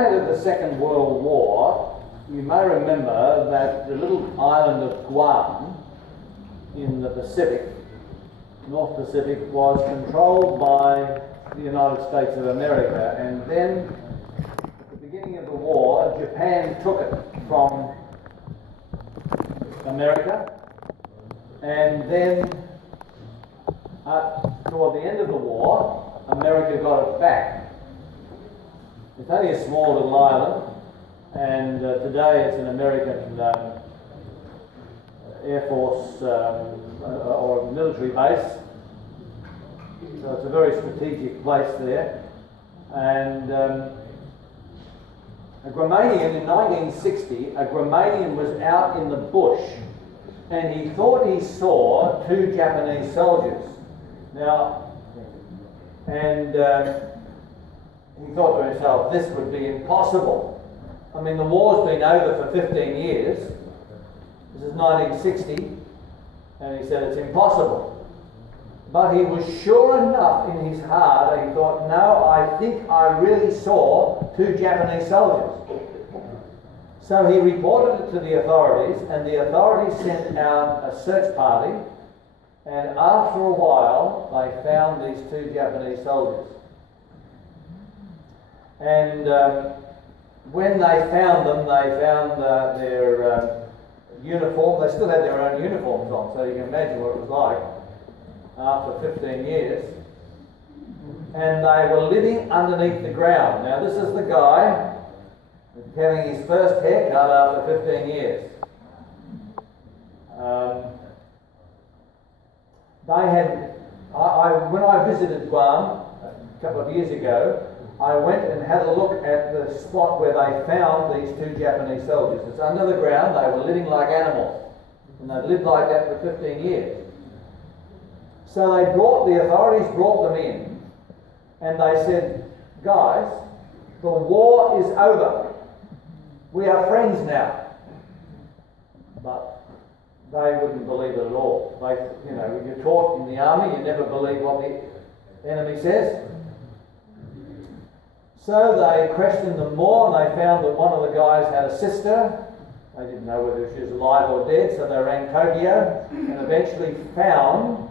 prior to the Second World War, you may remember that the little island of Guam in the Pacific, North Pacific, was controlled by the United States of America, and then at the beginning of the war, Japan took it from America, and then toward the end of the war, America got it back. It's only a small little island, and today it's an American Air Force or military base. So it's a very strategic place there. And a Gramanian in 1960, a Gramanian was out in the bush, and he thought he saw 2 Japanese soldiers. Now, and he thought to himself, this would be impossible. I mean, the war's been over for 15 years. This is 1960, and he said it's impossible. But he was sure enough in his heart, and he thought, no, I think I really saw 2 Japanese soldiers. So he reported it to the authorities, and the authorities sent out a search party, and after a while, they found these 2 Japanese soldiers. And when they found them, they found their uniform. They still had their own uniforms on, so you can imagine what it was like after 15 years. And they were living underneath the ground. Now, this is the guy having his first haircut after 15 years. When I visited Guam a couple of years ago, I went and had a look at the spot where they found these 2 Japanese soldiers. It's under the ground. They were living like animals, and they'd lived like that for 15 years. So the authorities brought them in, and they said, guys, the war is over. We are friends now. But they wouldn't believe it at all. When you're taught in the army, you never believe what the enemy says. So they questioned them more, and they found that one of the guys had a sister. They didn't know whether she was alive or dead, so they rang Tokyo and eventually found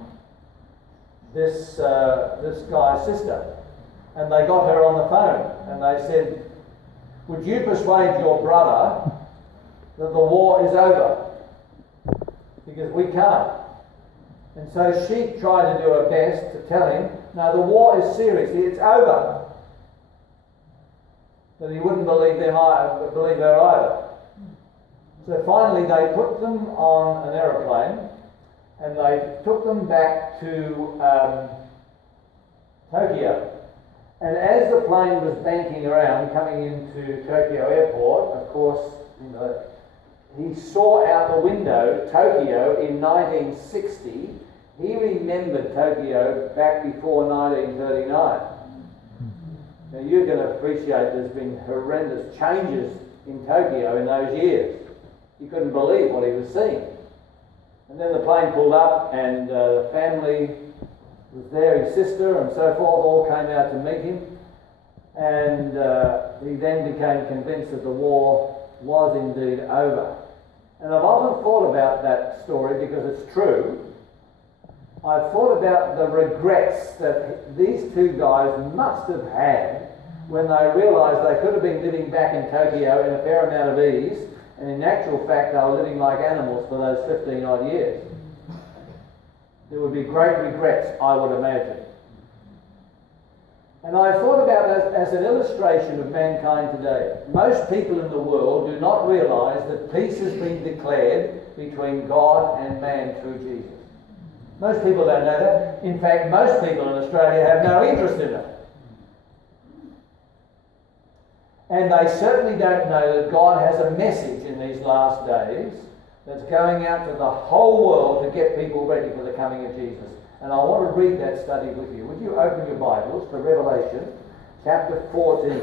this guy's sister. And they got her on the phone, and they said, would you persuade your brother that the war is over? Because we can't. And so she tried to do her best to tell him, no, the war is serious, it's over. But he wouldn't believe her either. So finally they put them on an aeroplane, and they took them back to Tokyo. And as the plane was banking around, coming into Tokyo Airport, of course, he saw out the window Tokyo in 1960. He remembered Tokyo back before 1939. Now you can appreciate there's been horrendous changes in Tokyo in those years. He couldn't believe what he was seeing. And then the plane pulled up, and the family was there, his sister and so forth, all came out to meet him. And he then became convinced that the war was indeed over. And I've often thought about that story because it's true. I've thought about the regrets that these 2 guys must have had when they realised they could have been living back in Tokyo in a fair amount of ease, and in actual fact they were living like animals for those 15 odd years. There would be great regrets, I would imagine. And I thought about that as an illustration of mankind today. Most people in the world do not realise that peace has been declared between God and man through Jesus. Most people don't know that. In fact, most people in Australia have no interest in it. And they certainly don't know that God has a message in these last days that's going out to the whole world to get people ready for the coming of Jesus. And I want to read that study with you. Would you open your Bibles to Revelation chapter 14,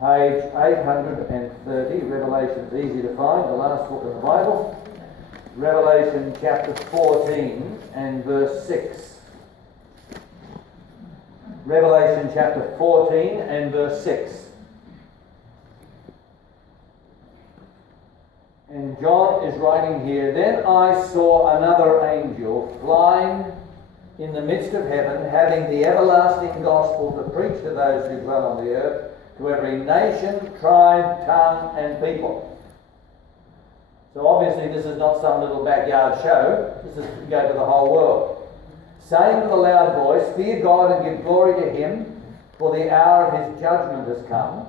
page 830. Revelation's easy to find, the last book of the Bible. Revelation chapter 14 and verse 6. Revelation chapter 14 and verse 6. John is writing here, "Then I saw another angel flying in the midst of heaven, having the everlasting gospel to preach to those who dwell on the earth, to every nation, tribe, tongue, and people." So obviously this is not some little backyard show. This is to go to the whole world. "Saying with a loud voice, Fear God and give glory to him, for the hour of his judgment has come,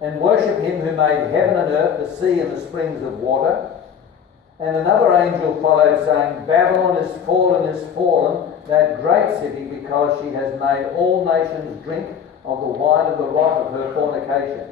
and worship him who made heaven and earth, the sea and the springs of water." And another angel followed, saying, "Babylon is fallen, that great city, because she has made all nations drink of the wine of the wrath of her fornication."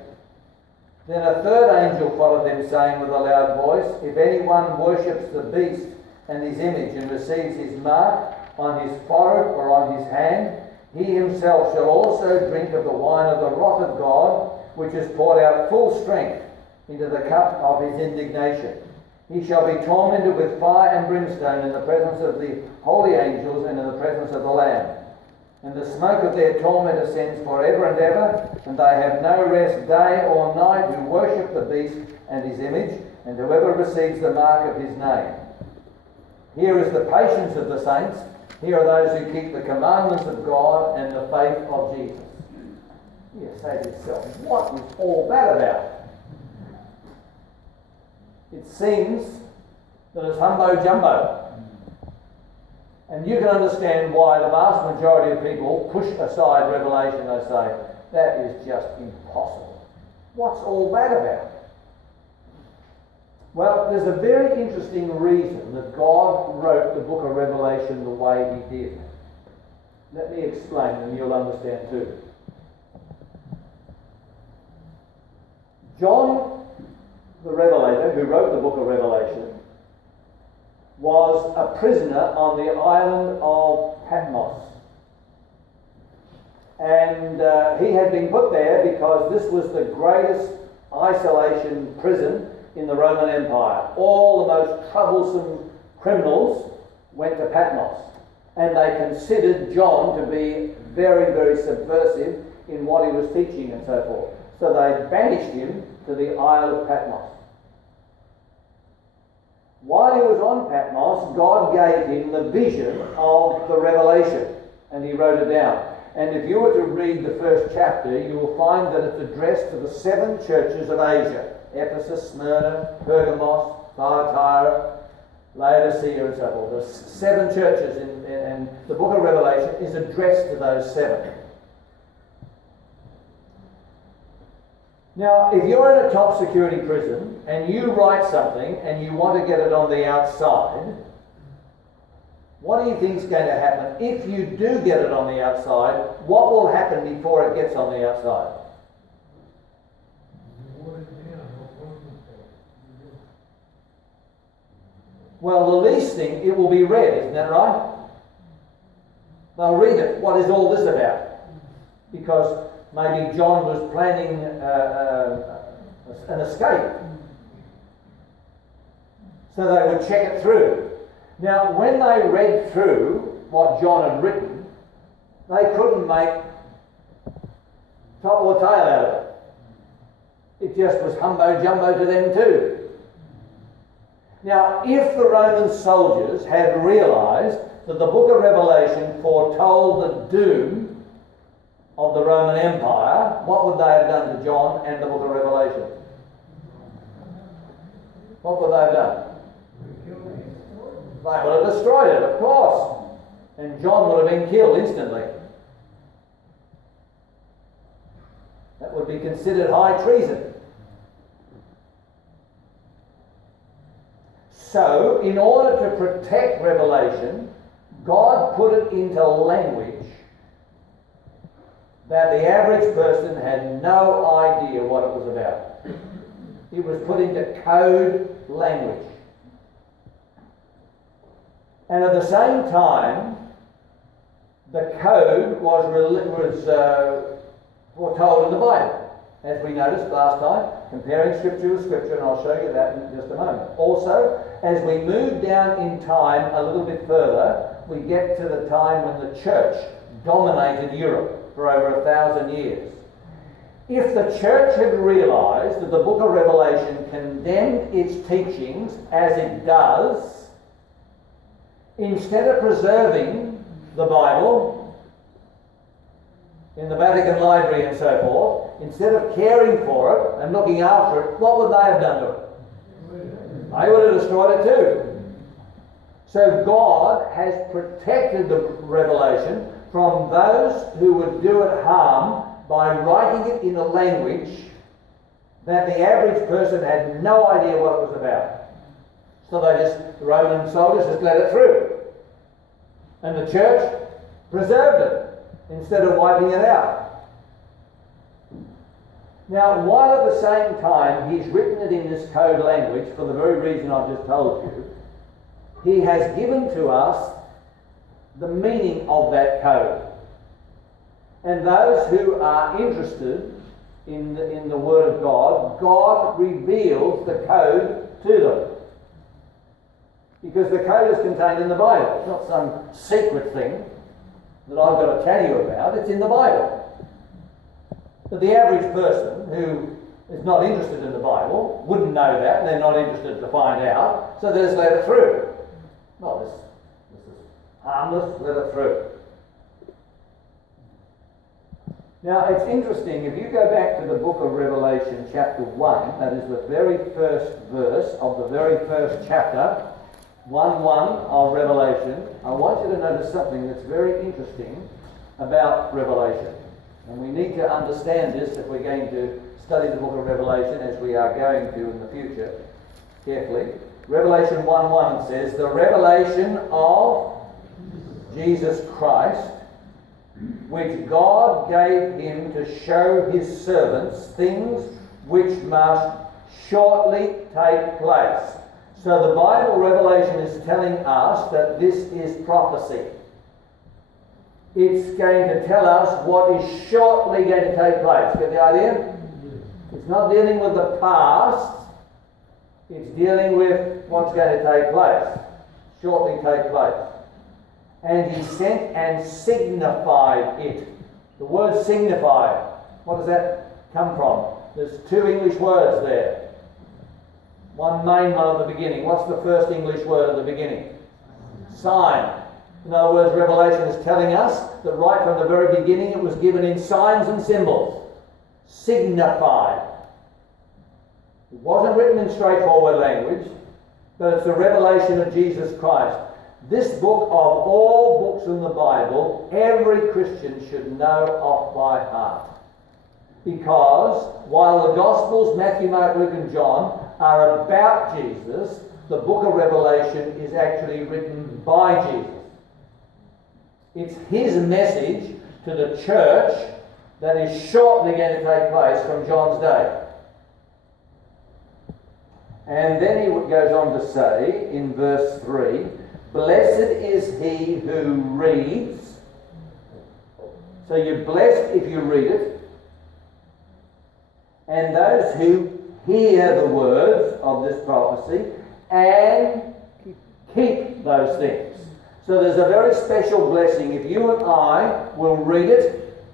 Then a third angel followed them, saying with a loud voice, "If anyone worships the beast and his image, and receives his mark on his forehead or on his hand, he himself shall also drink of the wine of the wrath of God, which is poured out full strength into the cup of his indignation. He shall be tormented with fire and brimstone in the presence of the holy angels and in the presence of the Lamb. And the smoke of their torment ascends forever and ever, and they have no rest day or night who worship the beast and his image, and whoever receives the mark of his name. Here is the patience of the saints. Here are those who keep the commandments of God and the faith of Jesus." You say to yourself, what is all that about? It seems that it's humbo jumbo. And you can understand why the vast majority of people push aside Revelation. They say, that is just impossible. What's all that about? Well, there's a very interesting reason that God wrote the book of Revelation the way he did. Let me explain and you'll understand too. John the Revelator, who wrote the book of Revelation, was a prisoner on the island of Patmos. And he had been put there because this was the greatest isolation prison in the Roman Empire. All the most troublesome criminals went to Patmos. And they considered John to be very, very subversive in what he was teaching and so forth. So they banished him to the Isle of Patmos. While he was on Patmos, God gave him the vision of the Revelation, and he wrote it down. And if you were to read the first chapter, you will find that it's addressed to the 7 churches of Asia: Ephesus, Smyrna, Pergamos, Thyatira, Laodicea, and so forth. There's 7 churches, and the book of Revelation is addressed to those 7. Now, if you're in a top security prison and you write something and you want to get it on the outside, what do you think is going to happen? If you do get it on the outside, what will happen before it gets on the outside? Well, the least thing, it will be read, isn't that right? They'll read it. What is all this about? Because maybe John was planning an escape. So they would check it through. Now, when they read through what John had written, they couldn't make top or tail out of it. It just was humbo jumbo to them too. Now, if the Roman soldiers had realised that the book of Revelation foretold the doom of the Roman Empire, what would they have done to John and the book of Revelation? What would they have done? They would have destroyed it, of course. And John would have been killed instantly. That would be considered high treason. So, in order to protect Revelation, God put it into language that the average person had no idea what it was about. It was put into code language. And at the same time, the code was foretold in the Bible. As we noticed last time, comparing Scripture with Scripture, and I'll show you that in just a moment. Also, as we move down in time a little bit further, we get to the time when the church dominated Europe for over 1,000 years. If the church had realised that the book of Revelation condemned its teachings as it does, instead of preserving the Bible in the Vatican Library and so forth, instead of caring for it and looking after it, what would they have done to it? They would have destroyed it too. So God has protected the Revelation from those who would do it harm by writing it in a language that the average person had no idea what it was about. So the Roman soldiers just let it through. And the church preserved it instead of wiping it out. Now, while at the same time he's written it in this code language for the very reason I've just told you, he has given to us the meaning of that code. And those who are interested in the Word of God, God reveals the code to them. Because the code is contained in the Bible. It's not some secret thing that I've got to tell you about. It's in the Bible. But the average person who is not interested in the Bible wouldn't know that, and they're not interested to find out, so they just let it through. Well, this is harmless, let it through. Now, it's interesting, if you go back to the book of Revelation, chapter 1, that is the very first verse of the very first chapter, 1:1 of Revelation, I want you to notice something that's very interesting about Revelation. And we need to understand this if we're going to study the book of Revelation, as we are going to in the future, carefully. Revelation 1:1 says, the revelation of Jesus Christ, which God gave him to show his servants things which must shortly take place. So the Bible Revelation is telling us that this is prophecy. It's going to tell us what is shortly going to take place. Get the idea? It's not dealing with the past. It's dealing with what's going to take place. Shortly take place. And he sent and signified it. The word signified, what does that come from? There's two English words there. One main one at the beginning. What's the first English word at the beginning? Sign. In other words, Revelation is telling us that right from the very beginning it was given in signs and symbols. Signified. It wasn't written in straightforward language, but it's the revelation of Jesus Christ. This book, of all books in the Bible, every Christian should know off by heart. Because while the Gospels, Matthew, Mark, Luke and John, are about Jesus, the book of Revelation is actually written by Jesus. It's his message to the church that is shortly going to take place from John's day. And then he goes on to say in verse 3, blessed is he who reads. So you're blessed if you read it. And those who hear the words of this prophecy and keep those things. So there's a very special blessing. If you and I will read it,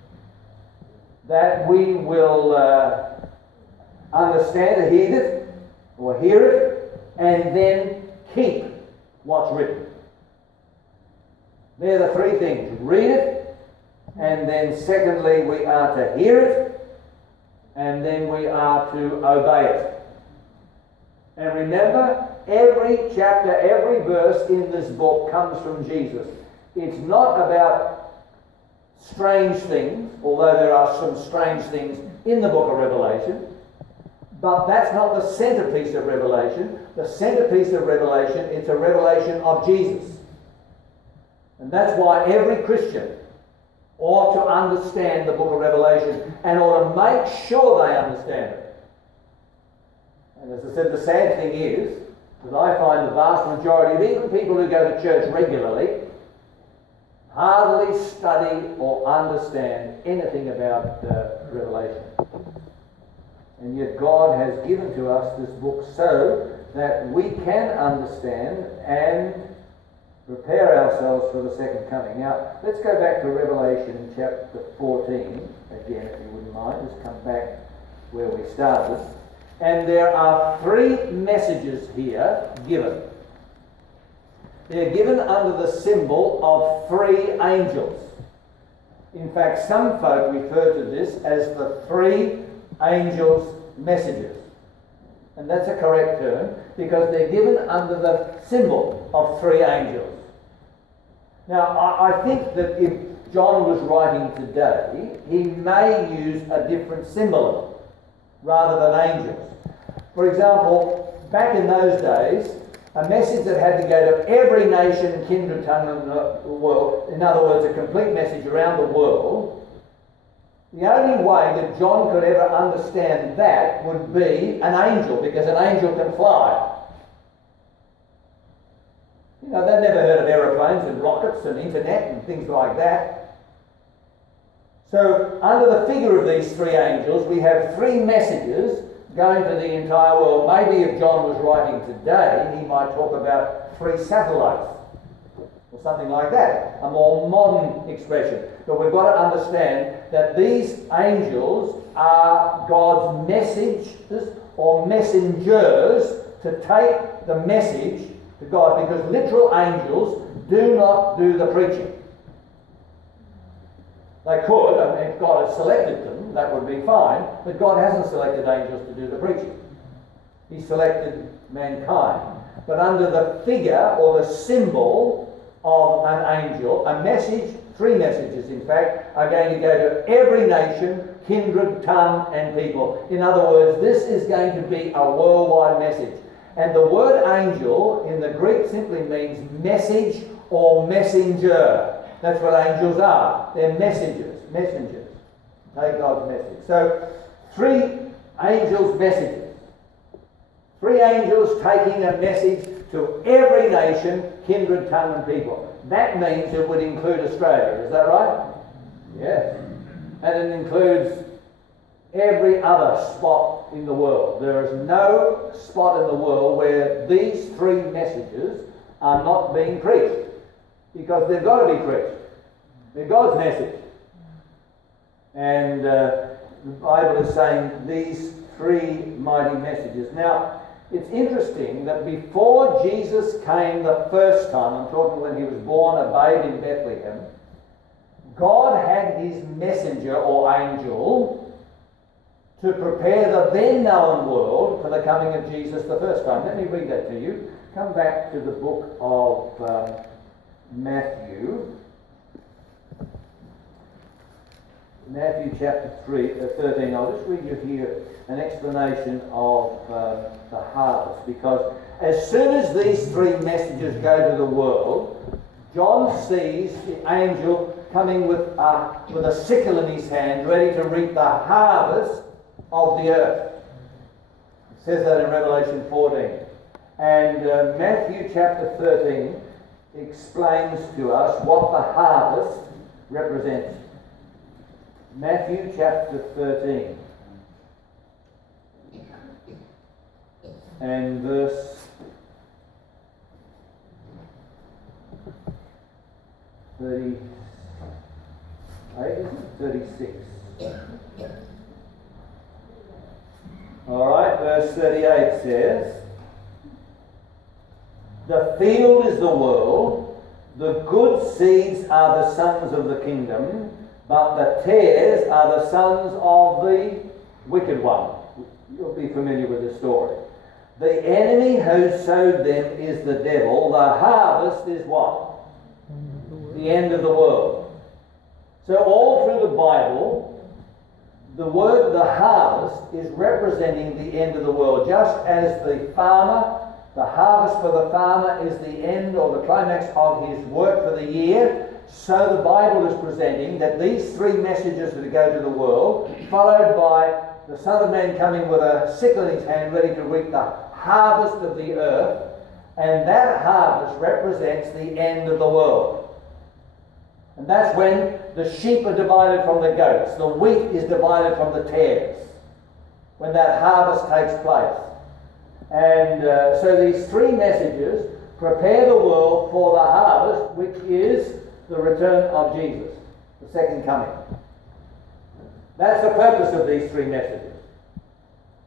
that we will understand, heed it, or hear it, and then keep what's written. They're the three things. Read it, and then secondly, we are to hear it, and then we are to obey it. And remember, every chapter, every verse in this book comes from Jesus. It's not about strange things, although there are some strange things in the book of Revelation. But that's not the centerpiece of Revelation. The centerpiece of Revelation is a revelation of Jesus. And that's why every Christian ought to understand the book of Revelation and ought to make sure they understand it. And as I said, the sad thing is that I find the vast majority of even people who go to church regularly hardly study or understand anything about Revelation. And yet God has given to us this book so that we can understand and prepare ourselves for the second coming. Now, let's go back to Revelation chapter 14. again, if you wouldn't mind. Just come back where we started. And there are three messages here given. They're given under the symbol of three angels. In fact, some folk refer to this as the three angels' messages. And that's a correct term, because they're given under the symbol of three angels. Now, I think that if John was writing today, he may use a different symbolism rather than angels. For example, back in those days, a message that had to go to every nation, kindred, tongue in the world, in other words, a complete message around the world, the only way that John could ever understand that would be an angel, because an angel can fly. You know, they'd never heard of aeroplanes and rockets and internet and things like that. So, under the figure of these three angels, we have three messages going to the entire world. Maybe if John was writing today, he might talk about three satellites or something like that, a more modern expression. But we've got to understand that these angels are God's messages or messengers to take the message to God, because literal angels do not do the preaching. They could, I mean, if God had selected them, that would be fine, but God hasn't selected angels to do the preaching. He selected mankind. But under the figure or the symbol of an angel, a message, three messages in fact, are going to go to every nation, kindred, tongue and people. In other words, this is going to be a worldwide message. And the word angel in the Greek simply means message or messenger. That's what angels are. They're messengers. Take God's message. So, three angels' messages. Three angels taking a message to every nation, kindred, tongue and people. That means it would include Australia. Is that right? Yes. And it includes every other spot in the world. There is no spot in the world where these three messages are not being preached, because they've got to be preached. They're God's message. And the Bible is saying these three mighty messages. Now, it's interesting that before Jesus came the first time, I'm talking when he was born, a babe in Bethlehem, God had his messenger or angel to prepare the then known world for the coming of Jesus the first time. Let me read that to you. Come back to the book of Matthew. Matthew chapter 13. I'll just read you here an explanation of the harvest, because as soon as these three messages go to the world, John sees the angel coming with a sickle in his hand, ready to reap the harvest of the earth. It says that in Revelation 14. And Matthew chapter 13 explains to us what the harvest represents. Matthew chapter 13 and verse 38, isn't it? 36. Alright, verse 38 says, "The field is the world, the good seeds are the sons of the kingdom, but the tares are the sons of the wicked one." You'll be familiar with the story. "The enemy who sowed them is the devil. The harvest is what? The end of the world." So all through the Bible, the word "the harvest" is representing the end of the world. Just as the harvest for the farmer is the end or the climax of his work for the year, so the Bible is presenting that these three messages that go to the world, followed by the Son of Man coming with a sickle in his hand, ready to reap the harvest of the earth, and that harvest represents the end of the world. And that's when the sheep are divided from the goats, the wheat is divided from the tares, when that harvest takes place. And so these three messages prepare the world for the harvest, which is the return of Jesus, the second coming. That's the purpose of these three messages.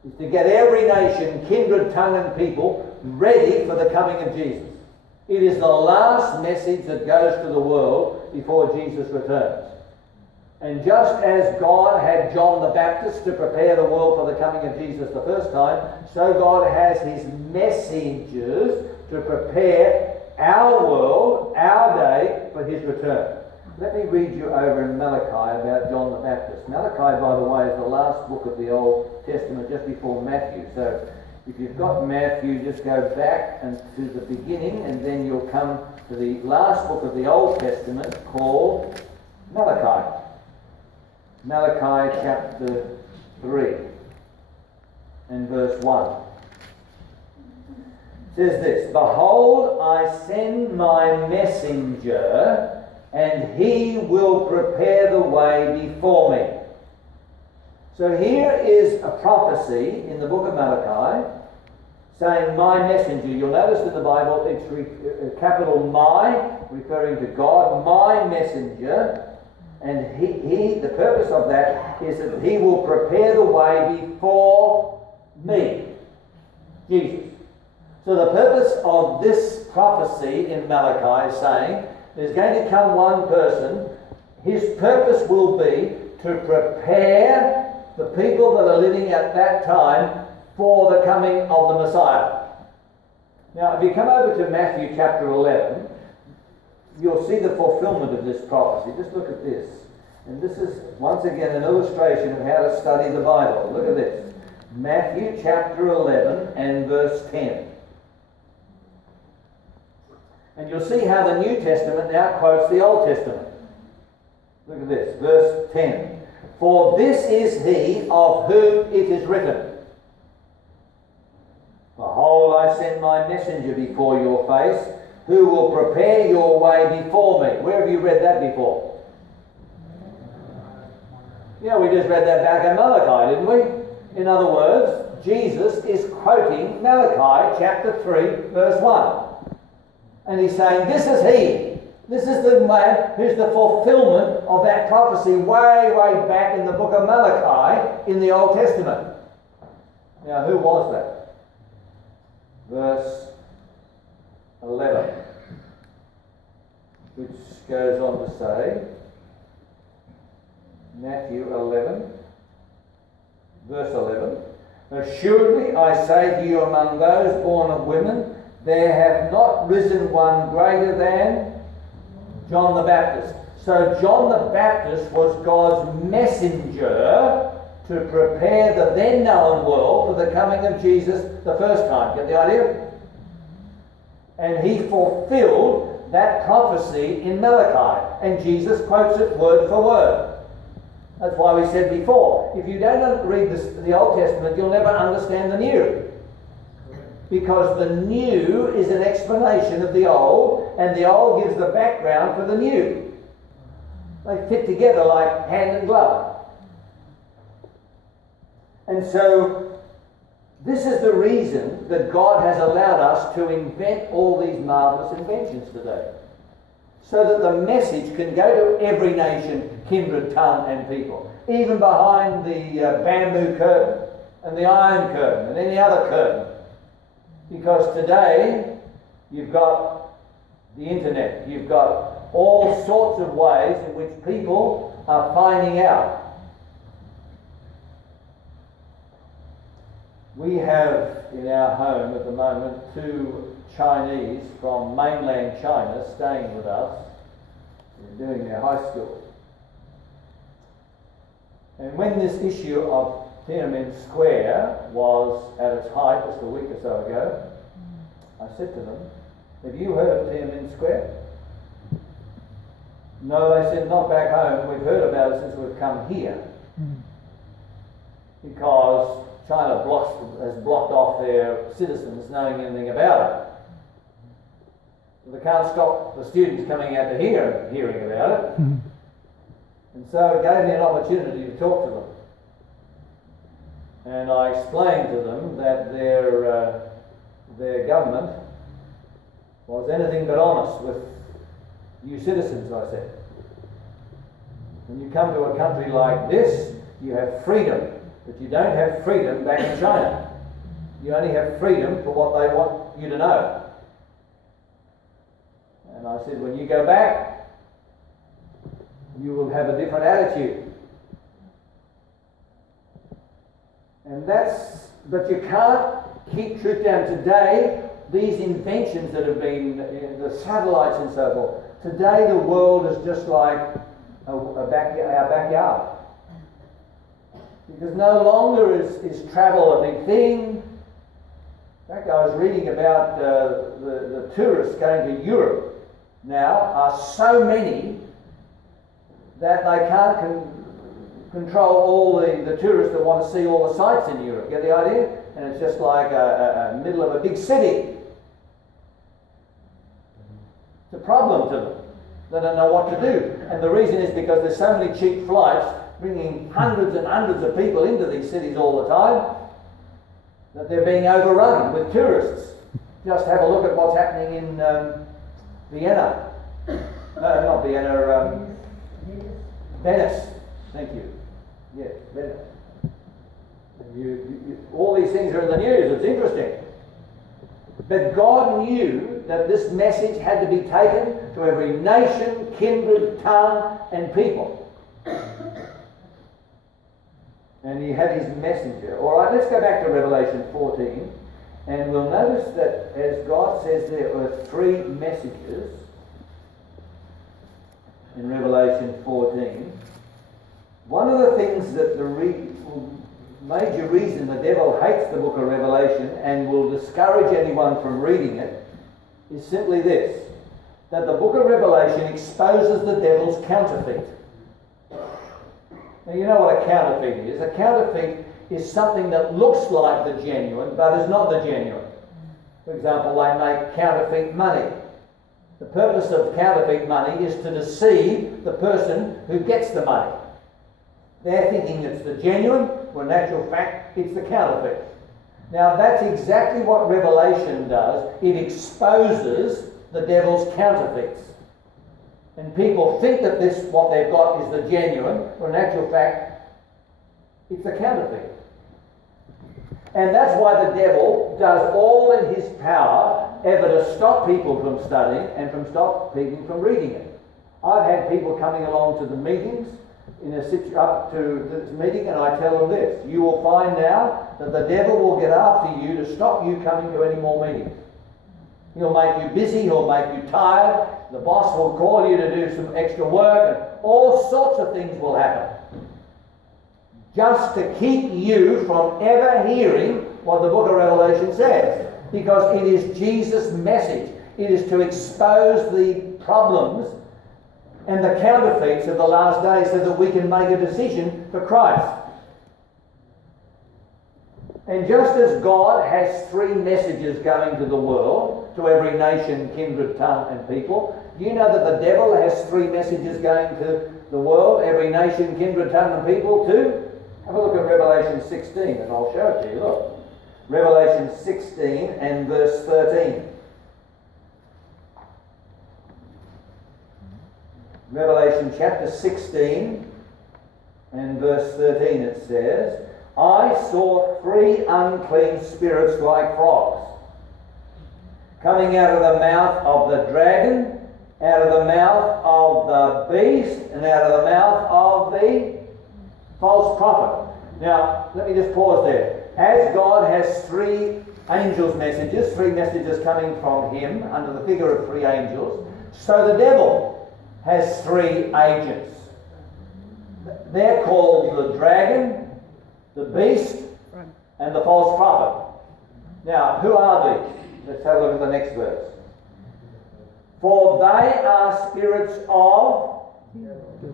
Is to get every nation, kindred, tongue and people ready for the coming of Jesus. It is the last message that goes to the world before Jesus returns. And just as God had John the Baptist to prepare the world for the coming of Jesus the first time, so God has his messengers to prepare our world, our day, for his return. Let me read you over in Malachi about John the Baptist. Malachi, by the way, is the last book of the Old Testament just before Matthew. So if you've got Matthew, just go back and to the beginning, and then you'll come to the last book of the Old Testament called Malachi. Malachi chapter 3 and verse 1. It says this, "Behold, I send my messenger, and he will prepare the way before me." So here is a prophecy in the book of Malachi saying, my messenger. You'll notice in the Bible it's capital "my," referring to God, my messenger. And he, the purpose of that is that he will prepare the way before me, Jesus. So the purpose of this prophecy in Malachi is saying, there's going to come one person, his purpose will be to prepare the people that are living at that time for the coming of the Messiah. Now, if you come over to Matthew chapter 11, you'll see the fulfillment of this prophecy. Just look at this. And this is, once again, an illustration of how to study the Bible. Look at this. Matthew chapter 11 and verse 10. And you'll see how the New Testament now quotes the Old Testament. Look at this, verse 10. "For this is he of whom it is written, Behold, I send my messenger before your face, who will prepare your way before me." Where have you read that before? Yeah, we just read that back in Malachi, didn't we? In other words, Jesus is quoting Malachi chapter 3, verse 1. And he's saying, this is he. This is the man who's the fulfillment of that prophecy way, way back in the book of Malachi in the Old Testament. Now, who was that? Verse 11, which goes on to say, Matthew 11, verse 11, "Assuredly I say to you, among those born of women, there hath not risen one greater than John the Baptist." So John the Baptist was God's messenger to prepare the then known world for the coming of Jesus the first time. Get the idea? And he fulfilled that prophecy in Malachi. And Jesus quotes it word for word. That's why we said before, if you don't read the Old Testament, you'll never understand the New. Because the New is an explanation of the Old, and the Old gives the background for the New. They fit together like hand and glove. And so, this is the reason that God has allowed us to invent all these marvellous inventions today. So that the message can go to every nation, kindred, tongue and people. Even behind the bamboo curtain and the iron curtain and any other curtain. Because today, you've got the internet, you've got all sorts of ways in which people are finding out. We have in our home at the moment 2 Chinese from mainland China staying with us. They're doing their high school. And when this issue of Tiananmen Square was at its height just a week or so ago, I said to them, "Have you heard of Tiananmen Square?" "No," they said, "not back home. We've heard about it since we've come here." Because China has blocked off their citizens knowing anything about it. They can't stop the students coming out to hearing about it. And so it gave me an opportunity to talk to them. And I explained to them that their government was anything but honest with you citizens, I said. When you come to a country like this, You have freedom, but you don't have freedom back in China. You only have freedom for what they want you to know. And I said, when you go back, you will have a different attitude. But you can't keep truth down. Today, these inventions that have been, the satellites and so forth, today the world is just like our backyard. Because no longer is travel a big thing. In fact, I was reading about the tourists going to Europe now are so many that they can't control all the tourists that want to see all the sights in Europe. Get the idea? And it's just like a middle of a big city. It's a problem to them. They don't know what to do. And the reason is because there's so many cheap flights bringing hundreds and hundreds of people into these cities all the time that they're being overrun with tourists. Just have a look at what's happening in Vienna. No, not Vienna, Venice. Thank you. Yeah, Venice. All these things are in the news. It's interesting. But God knew that this message had to be taken to every nation, kindred, tongue, and people. And he had his messenger. All right, let's go back to Revelation 14. And we'll notice that as God says there were three messages in Revelation 14. One of the things that major reason the devil hates the book of Revelation and will discourage anyone from reading it is simply this, that the book of Revelation exposes the devil's counterfeit. Now you know what a counterfeit is. A counterfeit is something that looks like the genuine but is not the genuine. For example, they make counterfeit money. The purpose of counterfeit money is to deceive the person who gets the money. They're thinking it's the genuine, when in actual fact it's the counterfeit. Now that's exactly what Revelation does. It exposes the devil's counterfeits. And people think that what they've got is the genuine, when in actual fact it's the counterfeit. And that's why the devil does all in his power ever to stop people from studying and stop people from reading it. I've had people coming along to the meetings up to this meeting, and I tell them this: you will find now that the devil will get after you to stop you coming to any more meetings. He'll make you busy, he'll make you tired, the boss will call you to do some extra work, and all sorts of things will happen. Just to keep you from ever hearing what the book of Revelation says. Because it is Jesus' message. It is to expose the problems and the counterfeits of the last days so that we can make a decision for Christ. And just as God has three messages going to the world, to every nation, kindred, tongue, and people, do you know that the devil has three messages going to the world, every nation, kindred, tongue, and people too? Have a look at Revelation 16 and I'll show it to you. Look. Revelation 16 and verse 13. Revelation chapter 16 and verse 13 it says, I saw three unclean spirits like frogs coming out of the mouth of the dragon, out of the mouth of the beast, and out of the mouth of the false prophet. Now, let me just pause there. As God has three angels' messages, three messages coming from him under the figure of three angels, so the devil has three agents. They're called the dragon, the beast, and the false prophet. Now, who are these? Let's have a look at the next verse. For they are spirits of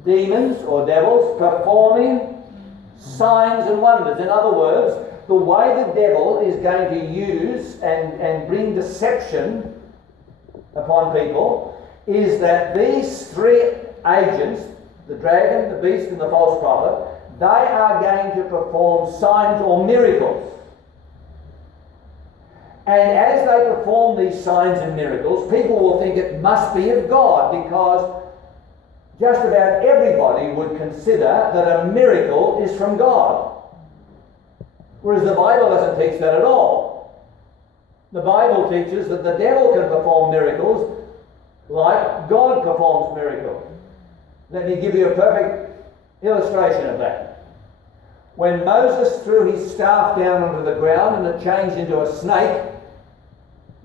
demons or devils performing signs and wonders. In other words, the way the devil is going to use and bring deception upon people is that these three agents, the dragon, the beast, and the false prophet, they are going to perform signs or miracles. And as they perform these signs and miracles, people will think it must be of God, because just about everybody would consider that a miracle is from God. Whereas the Bible doesn't teach that at all. The Bible teaches that the devil can perform miracles like God performs miracles. Let me give you a perfect illustration of that. When Moses threw his staff down onto the ground and it changed into a snake,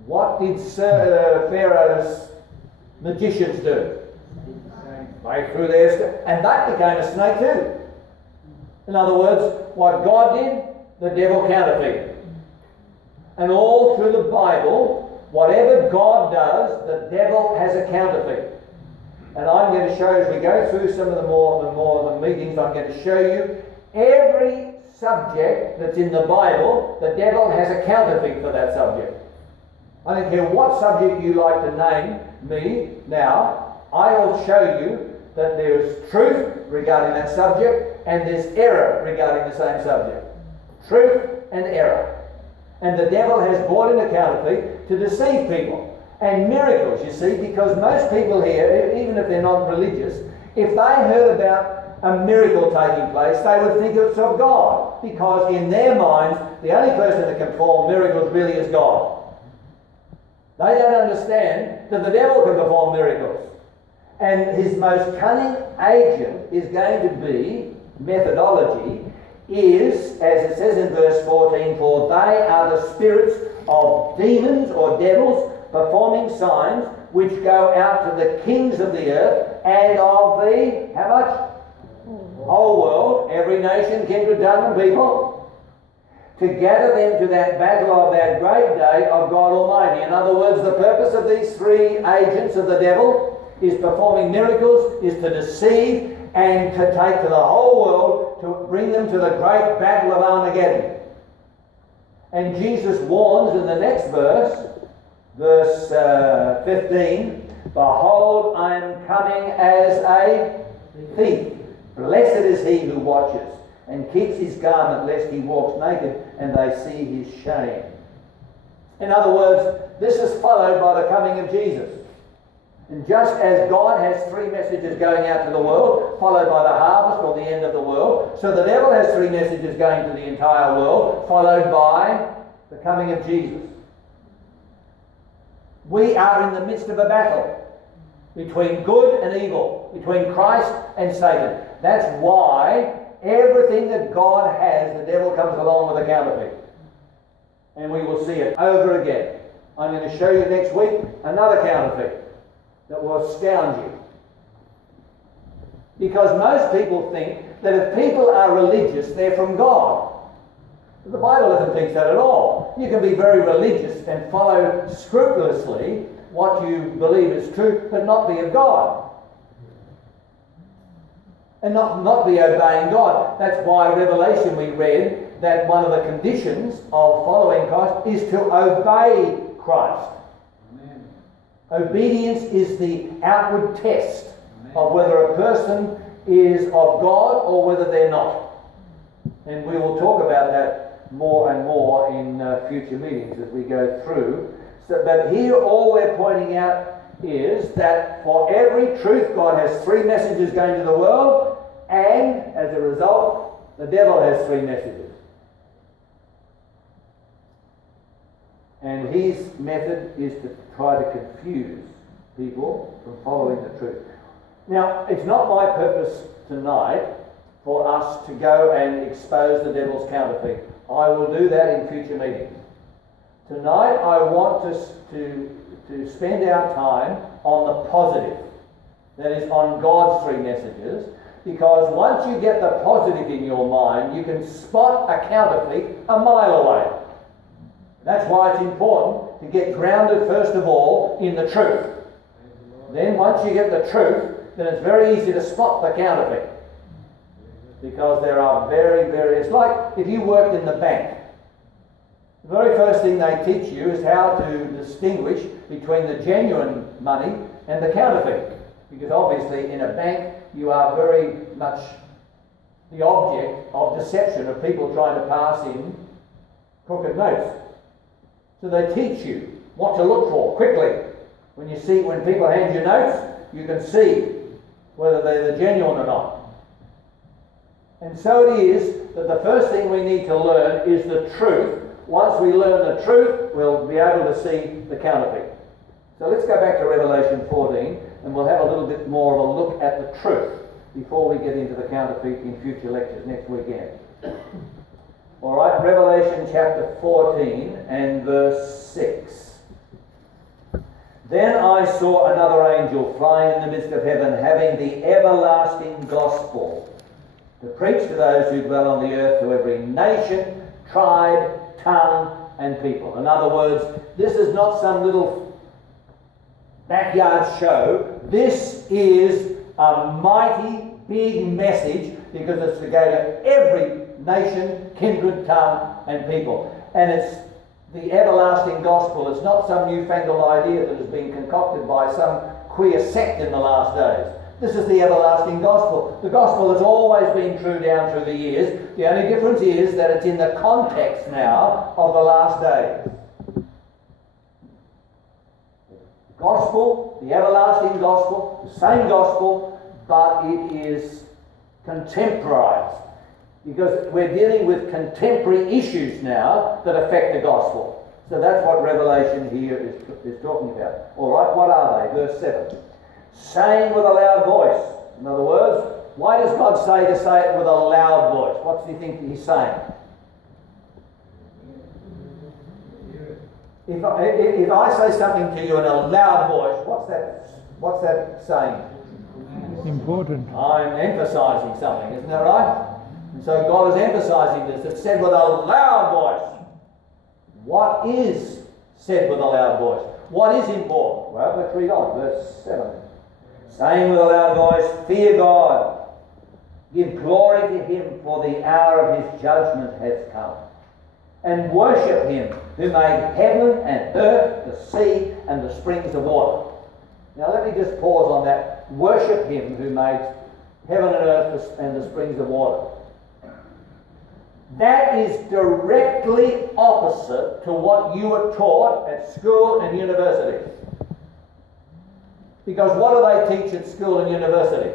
what did Pharaoh's magicians do? They threw their staff, and that became a snake too. In other words, what God did, the devil counterfeited. And all through the Bible, whatever God does, the devil has a counterfeit. And I'm going to show you, as we go through some of the meetings, I'm going to show you every subject that's in the Bible, the devil has a counterfeit for that subject. I don't care what subject you like to name me now, I will show you that there's truth regarding that subject and there's error regarding the same subject. Truth and error. And the devil has brought in a counterfeit to deceive people. And miracles, you see, because most people here, even if they're not religious, if they heard about a miracle taking place, they would think it's of God. Because in their minds, the only person that can perform miracles really is God. They don't understand that the devil can perform miracles. And his most cunning agent is going to be, methodology, is, as it says in verse 14, for they are the spirits of demons or devils performing signs which go out to the kings of the earth and of the, how much? Whole world, every nation, kindred, tongue and people, to gather them to that battle of that great day of God Almighty. In other words, the purpose of these three agents of the devil is performing miracles, is to deceive and to take to the whole world, to bring them to the great battle of Armageddon. And Jesus warns in the next verse, verse 15, behold, I am coming as a thief. Blessed is he who watches and keeps his garment lest he walks naked and they see his shame. In other words, this is followed by the coming of Jesus. And just as God has three messages going out to the world, followed by the harvest or the end of the world, so the devil has three messages going to the entire world, followed by the coming of Jesus. We are in the midst of a battle between good and evil, between Christ and Satan. That's why everything that God has, the devil comes along with a counterfeit. And we will see it over again. I'm going to show you next week another counterfeit that will astound you. Because most people think that if people are religious, they're from God. The Bible doesn't teach that at all. You can be very religious and follow scrupulously what you believe is true, but not be of God. And not be obeying God. That's why Revelation we read that one of the conditions of following Christ is to obey Christ. Amen. Obedience is the outward test of whether a person is of God or whether they're not. And we will talk about that more and more in future meetings as we go through. But here all we're pointing out is that for every truth, God has three messages going to the world, and as a result, the devil has three messages. And his method is to try to confuse people from following the truth. Now, it's not my purpose tonight for us to go and expose the devil's counterfeit. I will do that in future meetings. Tonight I want us to spend our time on the positive. That is, on God's three messages. Because once you get the positive in your mind, you can spot a counterfeit a mile away. That's why it's important to get grounded first of all in the truth. Then once you get the truth, then it's very easy to spot the counterfeit. Because there are it's like if you worked in the bank. The very first thing they teach you is how to distinguish between the genuine money and the counterfeit. Because obviously in a bank you are very much the object of deception of people trying to pass in crooked notes. So they teach you what to look for quickly. When people hand you notes, you can see whether they're genuine or not. And so it is that the first thing we need to learn is the truth. Once we learn the truth, we'll be able to see the counterfeit. So let's go back to Revelation 14, and we'll have a little bit more of a look at the truth before we get into the counterfeit in future lectures next weekend. All right, Revelation chapter 14 and verse 6. Then I saw another angel flying in the midst of heaven, having the everlasting gospel, to preach to those who dwell on the earth, to every nation, tribe, tongue, and people. In other words, this is not some little backyard show. This is a mighty, big message, because it's to go to every nation, kindred, tongue, and people. And it's the everlasting gospel. It's not some newfangled idea that has been concocted by some queer sect in the last days. This is the everlasting gospel. The gospel has always been true down through the years. The only difference is that it's in the context now of the last days. Gospel, the everlasting gospel, the same gospel, but it is contemporized, because we're dealing with contemporary issues now that affect the gospel. So that's what Revelation here is talking about. All right, what are they? Verse 7. Saying with a loud voice. In other words, why does God say to say it with a loud voice? What do you think he's saying? If I say something to you in a loud voice, what's that saying? Important. I'm emphasizing something, isn't that right? And so God is emphasizing this. It's said with a loud voice. What is said with a loud voice? What is important? Well, let's read on, verse 7. Saying with a loud voice, fear God, give glory to him, for the hour of his judgment has come. And worship him who made heaven and earth, the sea, and the springs of water. Now let me just pause on that. Worship him who made heaven and earth and the springs of water. That is directly opposite to what you were taught at school and university. Because what do they teach at school and university?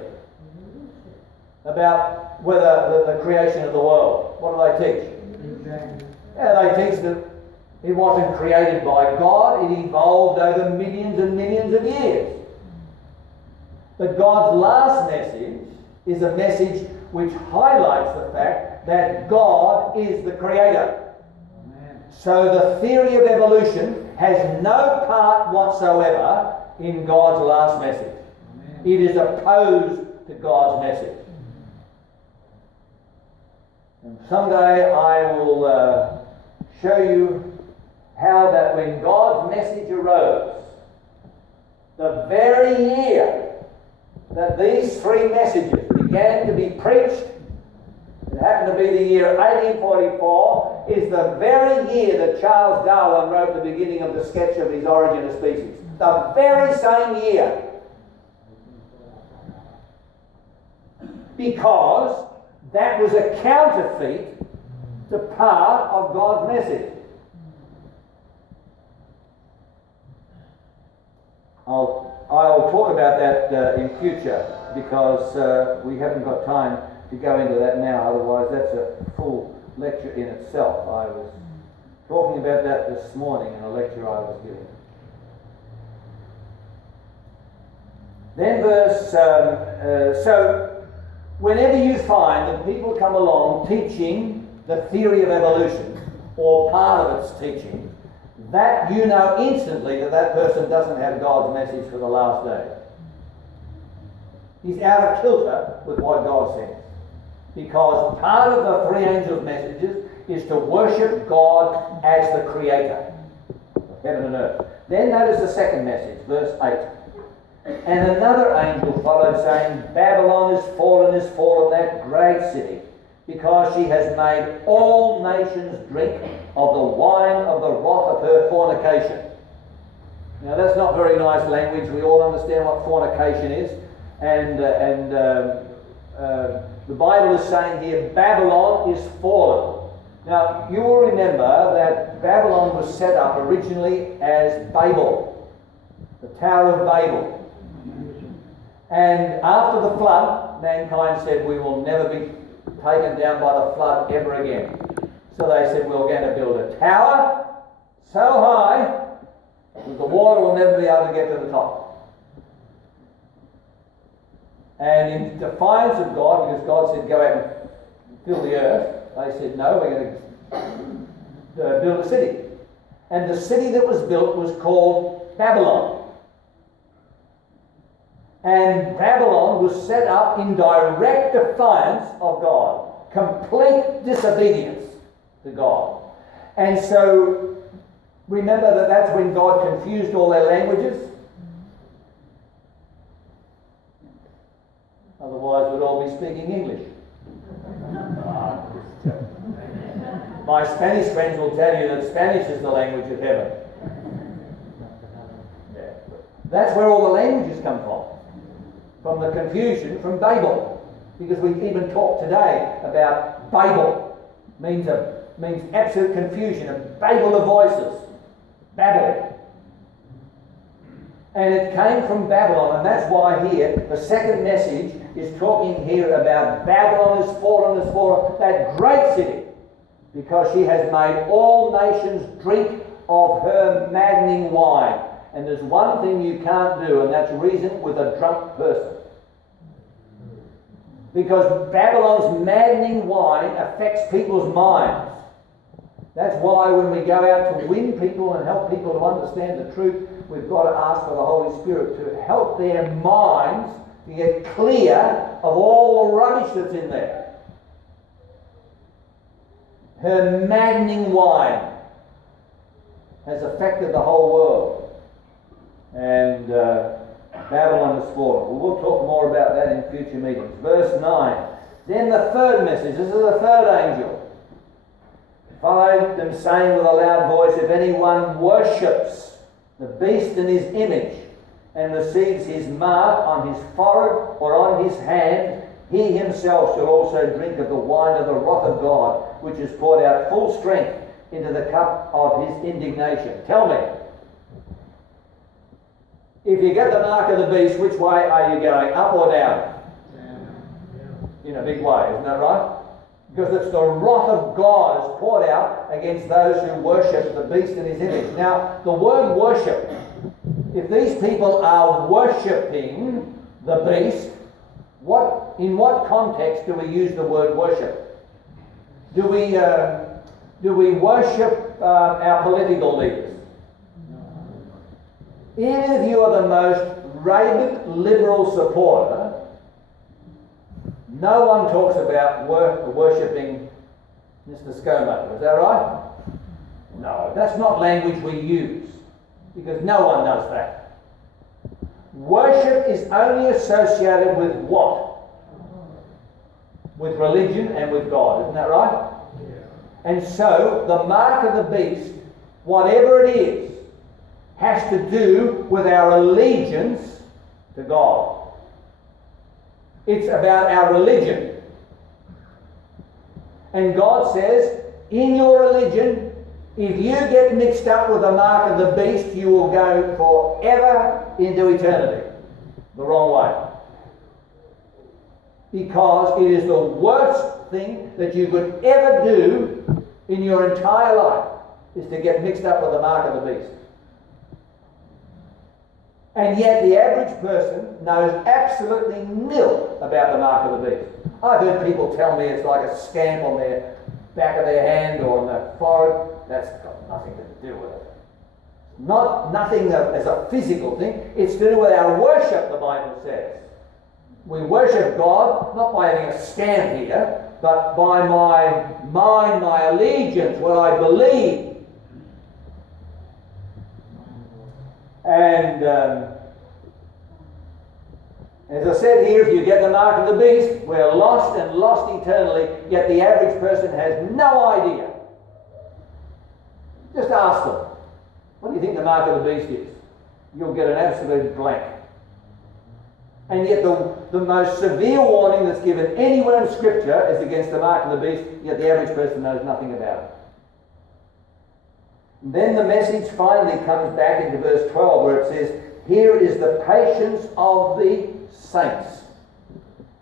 About whether the creation of the world. What do they teach? Yeah, they teach that it wasn't created by God, it evolved over millions and millions of years. But God's last message is a message which highlights the fact that God is the creator. Amen. So the theory of evolution has no part whatsoever in God's last message. Amen. It is opposed to God's message. And someday I will show you how that when God's message arose, the very year that these three messages began to be preached, it happened to be the year 1844, is the very year that Charles Darwin wrote the beginning of the sketch of his Origin of Species. The very same year. Because that was a counterfeit to part of God's message. I'll talk about that in future, because we haven't got time to go into that now, otherwise that's a full lecture in itself. I was talking about that this morning in a lecture I was giving. Then so whenever you find that people come along teaching the theory of evolution, or part of its teaching, that you know instantly that person doesn't have God's message for the last day. He's out of kilter with what God says. Because part of the three angels' messages is to worship God as the creator of heaven and earth. Then notice the second message, verse 8. And another angel followed, saying, Babylon is fallen, that great city, because she has made all nations drink of the wine of the wrath of her fornication. Now that's not very nice language. We all understand what fornication is. And the Bible is saying here, Babylon is fallen. Now you will remember that Babylon was set up originally as Babel, the Tower of Babel. And after the flood, mankind said, we will never be taken down by the flood ever again. So they said, we're going to build a tower so high that the water will never be able to get to the top. And in defiance of God, because God said, go out and fill the earth, they said, no, we're going to build a city. And the city that was built was called Babylon. And Babylon was set up in direct defiance of God. Complete disobedience to God. And so, remember that that's when God confused all their languages. Otherwise, we'd all be speaking English. My Spanish friends will tell you that Spanish is the language of heaven. Yeah. That's where all the languages come from. From the confusion from Babel. Because we even talk today about Babel. Means absolute confusion, a Babel of voices. Babel. And it came from Babylon, and that's why here, the second message is talking here about Babylon has fallen, that great city, because she has made all nations drink of her maddening wine. And there's one thing you can't do, and that's reason with a drunk person. Because Babylon's maddening wine affects people's minds. That's why when we go out to win people and help people to understand the truth, we've got to ask for the Holy Spirit to help their minds to get clear of all the rubbish that's in there. Her maddening wine has affected the whole world. And Babylon has fallen. We'll talk more about that in future meetings. Verse 9. Then the third message. This is the third angel. Followed them, saying with a loud voice, if anyone worships the beast and his image, and receives his mark on his forehead or on his hand, he himself shall also drink of the wine of the wrath of God, which is poured out full strength into the cup of his indignation. Tell me, if you get the mark of the beast, which way are you going, up or down? In a big way, isn't that right? Because it's the wrath of God is poured out against those who worship the beast and his image. Now, the word worship, if these people are worshipping the beast, in what context do we use the word worship? Do we worship our political leaders? Even if you are the most rabid liberal supporter, no one talks about worshipping Mr. ScoMo. Is that right? No, that's not language we use, because no one does that. Worship is only associated with what? With religion and with God. Isn't that right? Yeah. And so, the mark of the beast, whatever it is, has to do with our allegiance to God. It's about our religion. And God says, in your religion, if you get mixed up with the mark of the beast, you will go forever into eternity. The wrong way. Because it is the worst thing that you could ever do in your entire life, is to get mixed up with the mark of the beast. And yet the average person knows absolutely nil about the mark of the beast. I've heard people tell me it's like a stamp on their back of their hand or on their forehead. That's got nothing to do with it. Nothing as a physical thing. It's to do with our worship, the Bible says. We worship God not by having a stamp here, but by my mind, my allegiance, what I believe. And as I said here, if you get the mark of the beast, we're lost and lost eternally, yet the average person has no idea. Just ask them, what do you think the mark of the beast is? You'll get an absolute blank. And yet the most severe warning that's given anywhere in Scripture is against the mark of the beast, yet the average person knows nothing about it. Then the message finally comes back into verse 12 where it says, here is the patience of the saints,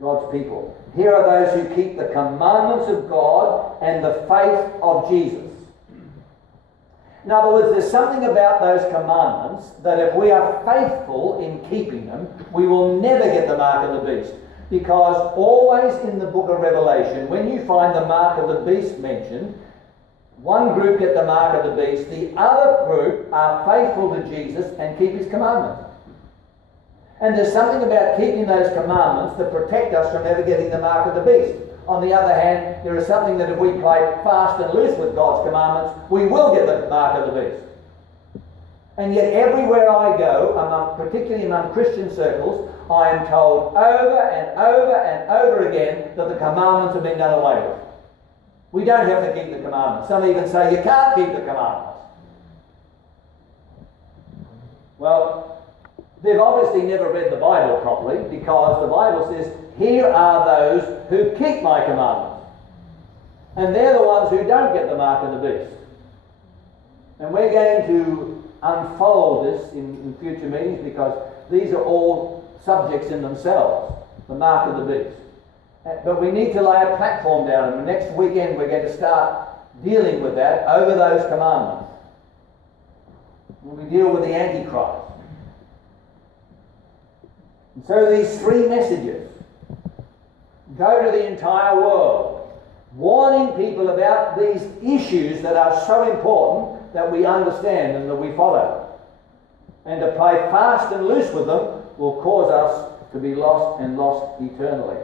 God's people. Here are those who keep the commandments of God and the faith of Jesus. In other words, there's something about those commandments that if we are faithful in keeping them, we will never get the mark of the beast. Because always in the book of Revelation, when you find the mark of the beast mentioned, one group get the mark of the beast, the other group are faithful to Jesus and keep his commandments. And there's something about keeping those commandments that protect us from ever getting the mark of the beast. On the other hand, there is something that if we play fast and loose with God's commandments, we will get the mark of the beast. And yet everywhere I go, particularly among Christian circles, I am told over and over and over again that the commandments have been done away with. We don't have to keep the commandments. Some even say you can't keep the commandments. Well, they've obviously never read the Bible properly, because the Bible says, here are those who keep my commandments. And they're the ones who don't get the mark of the beast. And we're going to unfold this in future meetings, because these are all subjects in themselves, the mark of the beast. But we need to lay a platform down, and next weekend we're going to start dealing with that over those commandments. When we deal with the Antichrist. And so these three messages go to the entire world, warning people about these issues that are so important that we understand and that we follow. And to play fast and loose with them will cause us to be lost and lost eternally.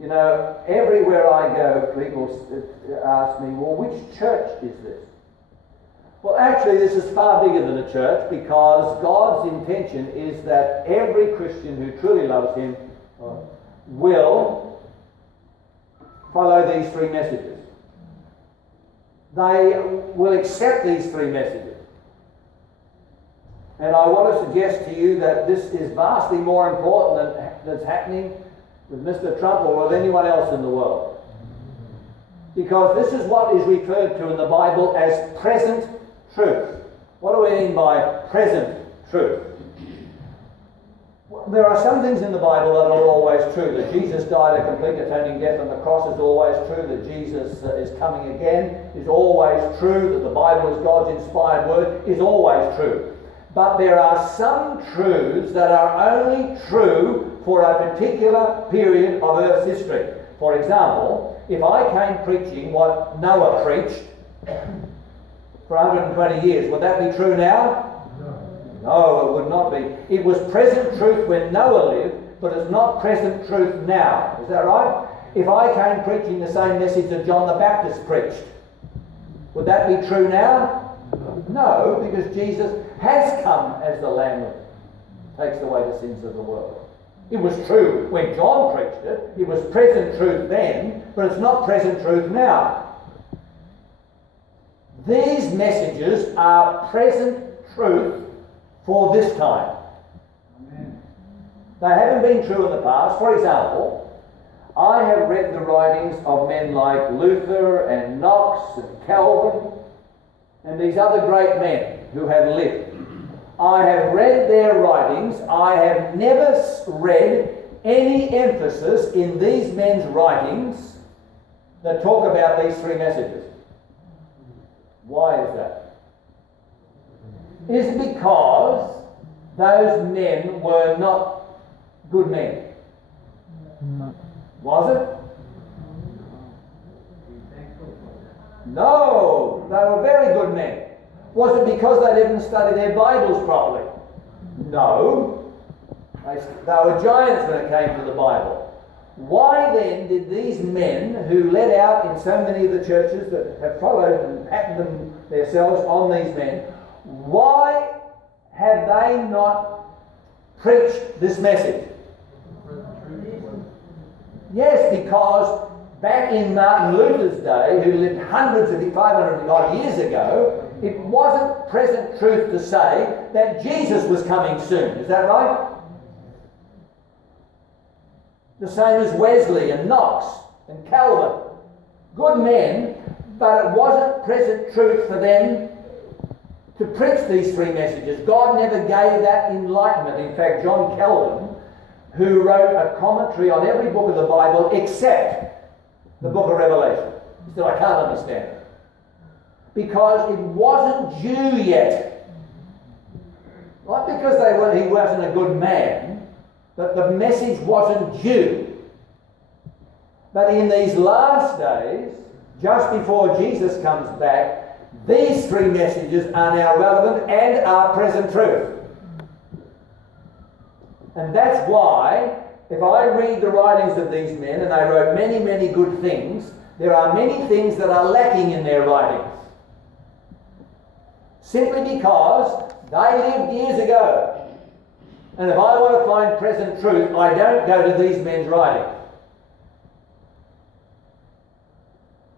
You know, everywhere I go, people ask me, well, which church is this? Well, actually, this is far bigger than a church, because God's intention is that every Christian who truly loves him will follow these three messages. They will accept these three messages. And I want to suggest to you that this is vastly more important than that's happening with Mr. Trump or with anyone else in the world. Because this is what is referred to in the Bible as present truth. What do we mean by present truth? There are some things in the Bible that are always true. That Jesus died a complete atoning death on the cross is always true. That Jesus is coming again is always true. That the Bible is God's inspired word is always true. But there are some truths that are only true for a particular period of Earth's history. For example, if I came preaching what Noah preached for 120 years, would that be true now? No, it would not be. It was present truth when Noah lived, but it's not present truth now. Is that right? If I came preaching the same message that John the Baptist preached, would that be true now? No, because Jesus has come as the Lamb that takes away the sins of the world. It was true when John preached it. It was present truth then, but it's not present truth now. These messages are present truth for this time. Amen. They haven't been true in the past. For example, I have read the writings of men like Luther and Knox and Calvin and these other great men who have lived. I have read their writings. I have never read any emphasis in these men's writings that talk about these three messages. Why is that? Is it because those men were not good men? No. Was it? No, they were very good men. Was it because they didn't study their Bibles properly? No. They were giants when it came to the Bible. Why then did these men who led out in so many of the churches that have followed and patterned themselves on these men, why have they not preached this message? Yes, because back in Martin Luther's day, who lived 500 odd years ago, it wasn't present truth to say that Jesus was coming soon. Is that right? The same as Wesley and Knox and Calvin. Good men, but it wasn't present truth for them to preach these three messages. God never gave that enlightenment. In fact, John Calvin who wrote a commentary on every book of the Bible except the book of Revelation. He said, I can't understand it. Because it wasn't due yet. Not because he wasn't a good man, but the message wasn't due. But in these last days, just before Jesus comes back, these three messages are now relevant and are present truth. And that's why, if I read the writings of these men, and they wrote many, many good things, there are many things that are lacking in their writings. Simply because they lived years ago. And if I want to find present truth, I don't go to these men's writings.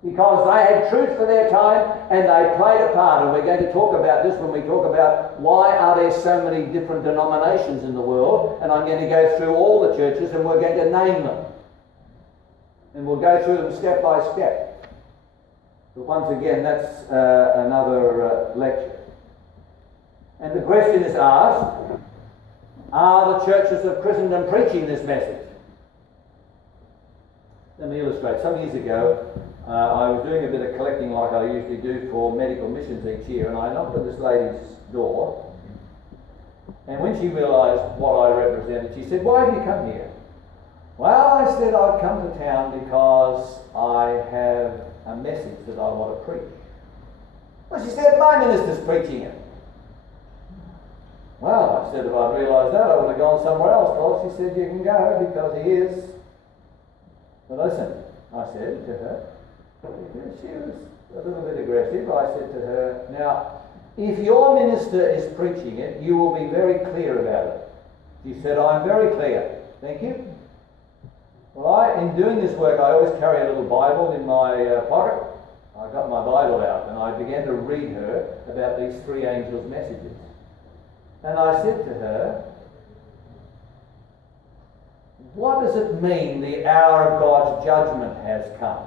Because they had truth for their time and they played a part. And we're going to talk about this when we talk about why are there so many different denominations in the world. And I'm going to go through all the churches and we're going to name them. And we'll go through them step by step. But once again, that's another lecture. And the question is asked, are the churches of Christendom preaching this message? Let me illustrate. Some years ago, I was doing a bit of collecting like I usually do for medical missions each year, and I knocked at this lady's door, and when she realised what I represented, she said, why do you come here? Well, I said, I've come to town because I have a message that I want to preach. Well, she said, my minister's preaching it. Well, I said, if I'd realised that, I would have gone somewhere else. Well, she said, you can go because he is. But listen, I said to her, she was a little bit aggressive. I said to her, now, if your minister is preaching it, you will be very clear about it. She said, I'm very clear. Thank you. Well, in doing this work, I always carry a little Bible in my pocket. I got my Bible out and I began to read her about these three angels' messages. And I said to her, what does it mean the hour of God's judgment has come?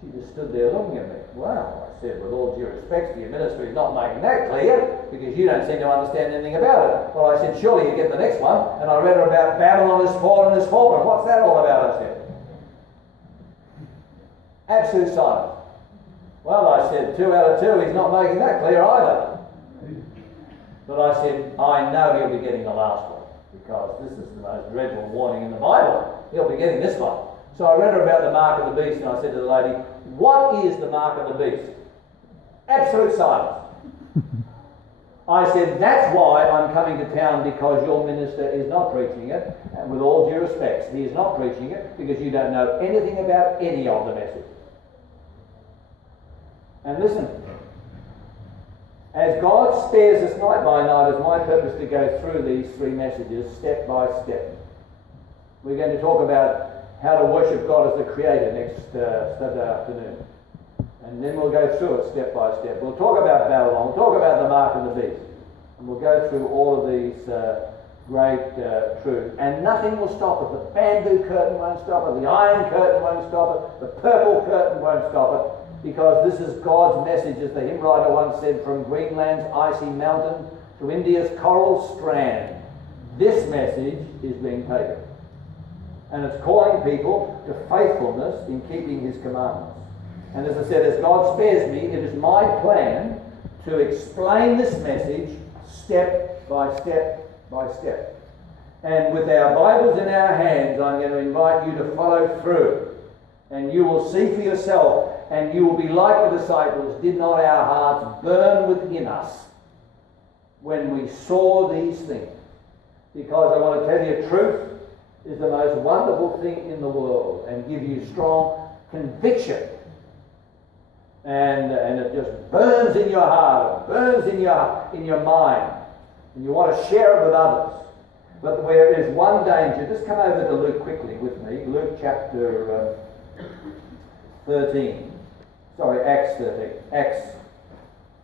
She just stood there looking at me. Wow, I said, with all due respect to your ministry, he's not making that clear because you don't seem to understand anything about it. Well, I said, surely you get the next one. And I read her about Babylon has fallen, has fallen. What's that all about? I said. Absolute silence. Well, I said, 2 out of 2, he's not making that clear either. But I said, I know he'll be getting the last one because this is the most dreadful warning in the Bible. He'll be getting this one. So I read her about the mark of the beast and I said to the lady, what is the mark of the beast? Absolute silence. I said, that's why I'm coming to town because your minister is not preaching it. And with all due respect, he is not preaching it because you don't know anything about any of the messages. And listen, as God spares us night by night, it's my purpose to go through these three messages step by step. We're going to talk about how to worship God as the Creator next Saturday afternoon. And then we'll go through it step by step. We'll talk about Babylon, we'll talk about the mark of the beast. And we'll go through all of these great truths. And nothing will stop it. The bamboo curtain won't stop it, the iron curtain won't stop it, the purple curtain won't stop it. Because this is God's message, as the hymn writer once said, from Greenland's icy mountain to India's coral strand. This message is being taken. And it's calling people to faithfulness in keeping his commandments. And as I said, as God spares me, it is my plan to explain this message step by step by step. And with our Bibles in our hands, I'm going to invite you to follow through. And you will see for yourself, and you will be like the disciples. Did not our hearts burn within us when we saw these things? Because I want to tell you, truth is the most wonderful thing in the world and give you strong conviction. And it just burns in your heart, it burns in your mind. And you want to share it with others. But there is one danger. Just come over to Luke quickly with me. Luke chapter 13. Sorry, Acts 13. Acts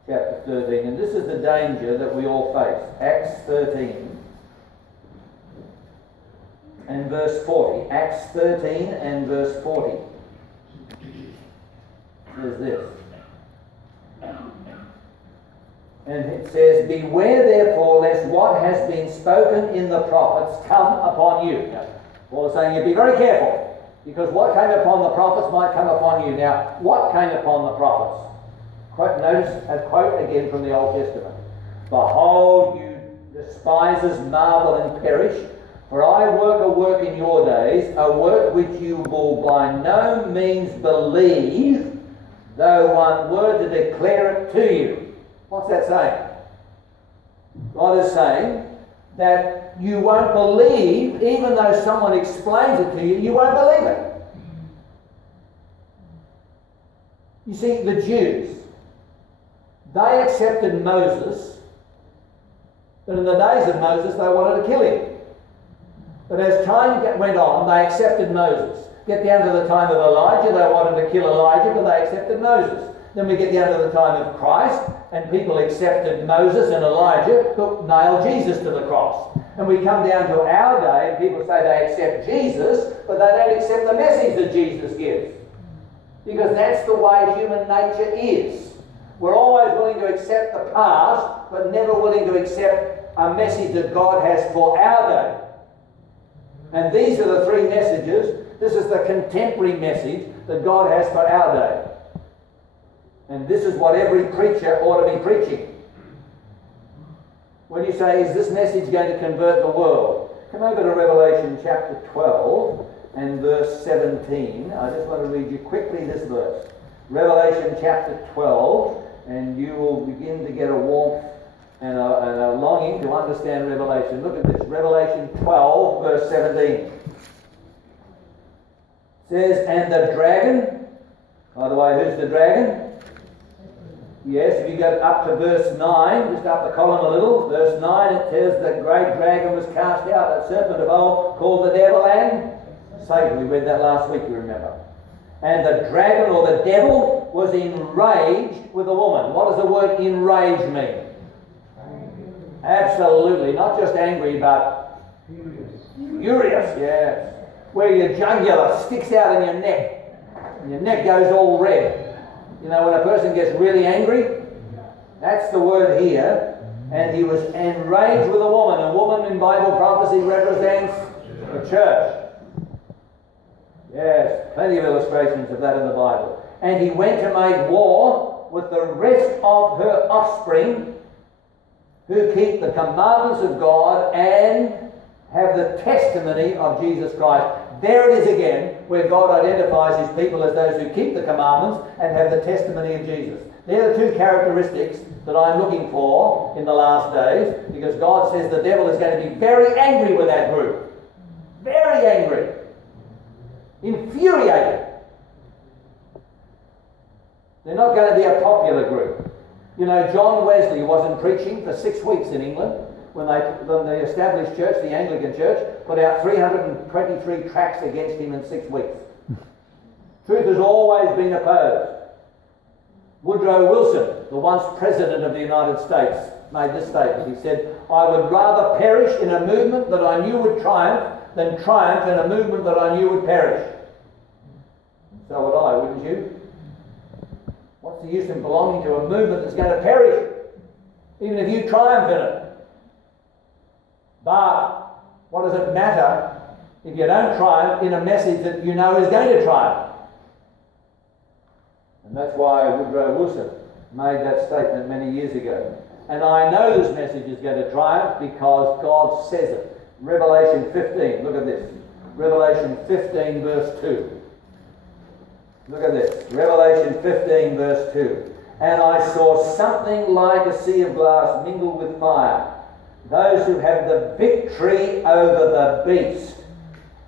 chapter 13. And this is the danger that we all face. Acts 13 and verse 40. Acts 13 and verse 40. Says this. And it says, beware therefore lest what has been spoken in the prophets come upon you. Now, Paul is saying you be very careful, because what came upon the prophets might come upon you. Now, what came upon the prophets? Notice a quote again from the Old Testament. Behold, you despisers marvel and perish, for I work a work in your days, a work which you will by no means believe, though one were to declare it to you. What's that saying? God is saying that you won't believe, even though someone explains it to you, you won't believe it. You see, the Jews, they accepted Moses, but in the days of Moses they wanted to kill him. But as time went on, they accepted Moses. Get down to the time of Elijah, they wanted to kill Elijah, but they accepted Moses. Then we get down to the time of Christ, and people accepted Moses and Elijah, but nailed Jesus to the cross. And we come down to our day, and people say they accept Jesus, but they don't accept the message that Jesus gives. Because that's the way human nature is. We're always willing to accept the past, but never willing to accept a message that God has for our day. And these are the three messages. This is the contemporary message that God has for our day. And this is what every preacher ought to be preaching. When you say, is this message going to convert the world? Come over to Revelation chapter 12 and verse 17. I just want to read you quickly this verse. Revelation chapter 12, and you will begin to get a warmth and a longing to understand Revelation. Look at this. Revelation 12, verse 17. It says, and the dragon, by the way, who's the dragon? Yes, if you go up to verse 9, just up the column a little, verse 9, it says the great dragon was cast out, that serpent of old, called the devil and Satan. We read that last week, you remember. And the dragon, or the devil, was enraged with the woman. What does the word enrage mean? Absolutely, not just angry, but furious, yes. Where your jugular sticks out in your neck, and your neck goes all red. You know, when a person gets really angry, that's the word here. And he was enraged with a woman. A woman in Bible prophecy represents the church. Yes, plenty of illustrations of that in the Bible. And he went to make war with the rest of her offspring, who keep the commandments of God and have the testimony of Jesus Christ. There it is again, where God identifies his people as those who keep the commandments and have the testimony of Jesus. They're the two characteristics that I'm looking for in the last days, because God says the devil is going to be very angry with that group. Very angry. Infuriated. They're not going to be a popular group. You know, John Wesley wasn't preaching for 6 weeks in England when the established church, the Anglican Church, put out 323 tracts against him in 6 weeks. Truth has always been opposed. Woodrow Wilson, the once President of the United States, made this statement. He said, I would rather perish in a movement that I knew would triumph than triumph in a movement that I knew would perish. So would I, wouldn't you? What's the use in belonging to a movement that's going to perish, even if you triumph in it? But what does it matter if you don't triumph in a message that you know is going to triumph? And that's why Woodrow Wilson made that statement many years ago. And I know this message is going to triumph because God says it. Revelation 15, look at this. Revelation 15 verse 2. Look at this. Revelation 15 verse 2. And I saw something like a sea of glass mingled with fire. Those who have the victory over the beast,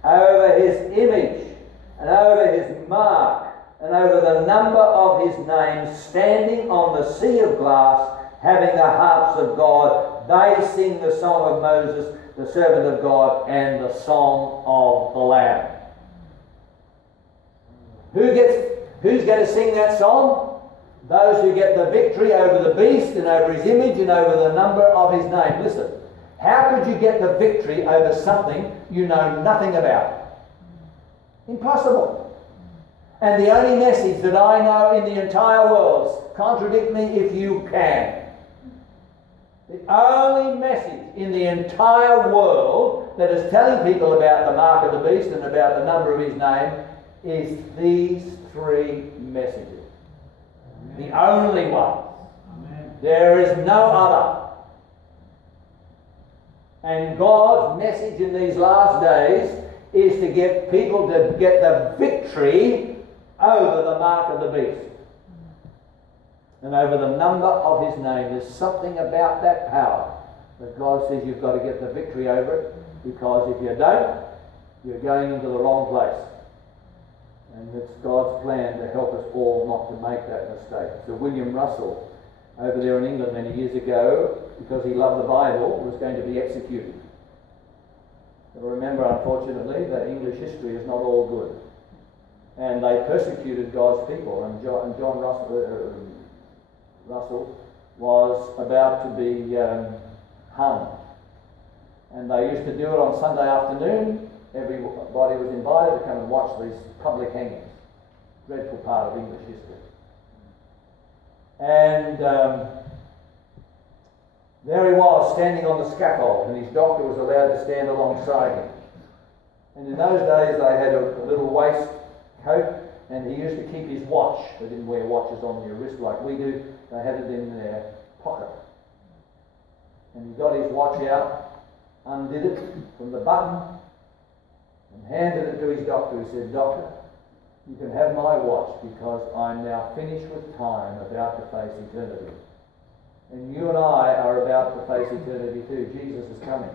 over his image, and over his mark, and over the number of his name, standing on the sea of glass, having the harps of God. They sing the song of Moses, the servant of God, and the song of the Lamb. Who's going to sing that song? Those who get the victory over the beast and over his image and over the number of his name. Listen, how could you get the victory over something you know nothing about? Impossible. And the only message that I know in the entire world, contradict me if you can, The only message in the entire world that is telling people about the mark of the beast and about the number of his name is these three messages. Amen. The only one. Amen. There is no other. And God's message in these last days is to get people to get the victory over the mark of the beast and over the number of his name. There's something about that power that God says you've got to get the victory over it, because if you don't, you're going into the wrong place. And it's God's plan to help us all not to make that mistake. So William Russell, over there in England many years ago, because he loved the Bible, was going to be executed. But remember, unfortunately, that English history is not all good. And they persecuted God's people, and John Russell was about to be hung. And they used to do it on Sunday afternoon. Everybody was invited to come and watch these public hangings. Dreadful part of English history. And there he was, standing on the scaffold, and his doctor was allowed to stand alongside him. And in those days they had a little waistcoat, and he used to keep his watch. They didn't wear watches on your wrist like we do. They had it in their pocket. And he got his watch out, undid it from the button, and handed it to his doctor. He said, "Doctor, you can have my watch, because I'm now finished with time, about to face eternity. And you and I are about to face eternity too. Jesus is coming."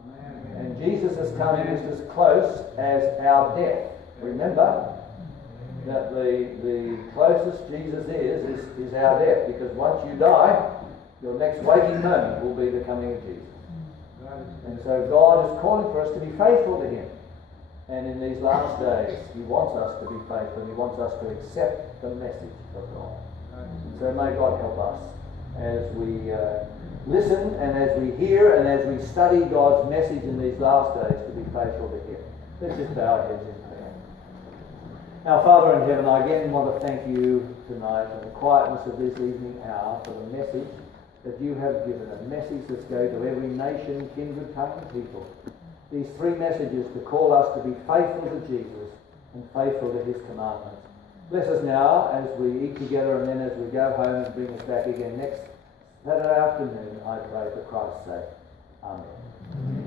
Amen. And Jesus' coming is as close as our death. Remember that the closest Jesus is our death, because once you die, your next waking moment will be the coming of Jesus. And so God is calling for us to be faithful to him. And in these last days, he wants us to be faithful. He wants us to accept the message of God. So may God help us as we listen and as we hear and as we study God's message in these last days to be faithful to him. Let's just bow our heads in prayer. Now, Father in heaven, I again want to thank you tonight for the quietness of this evening hour, for the message that you have given, a message that's going to every nation, kindred, tongue, and people. These three messages to call us to be faithful to Jesus and faithful to his commandments. Bless us now as we eat together, and then as we go home and bring us back again next Saturday afternoon, I pray for Christ's sake. Amen.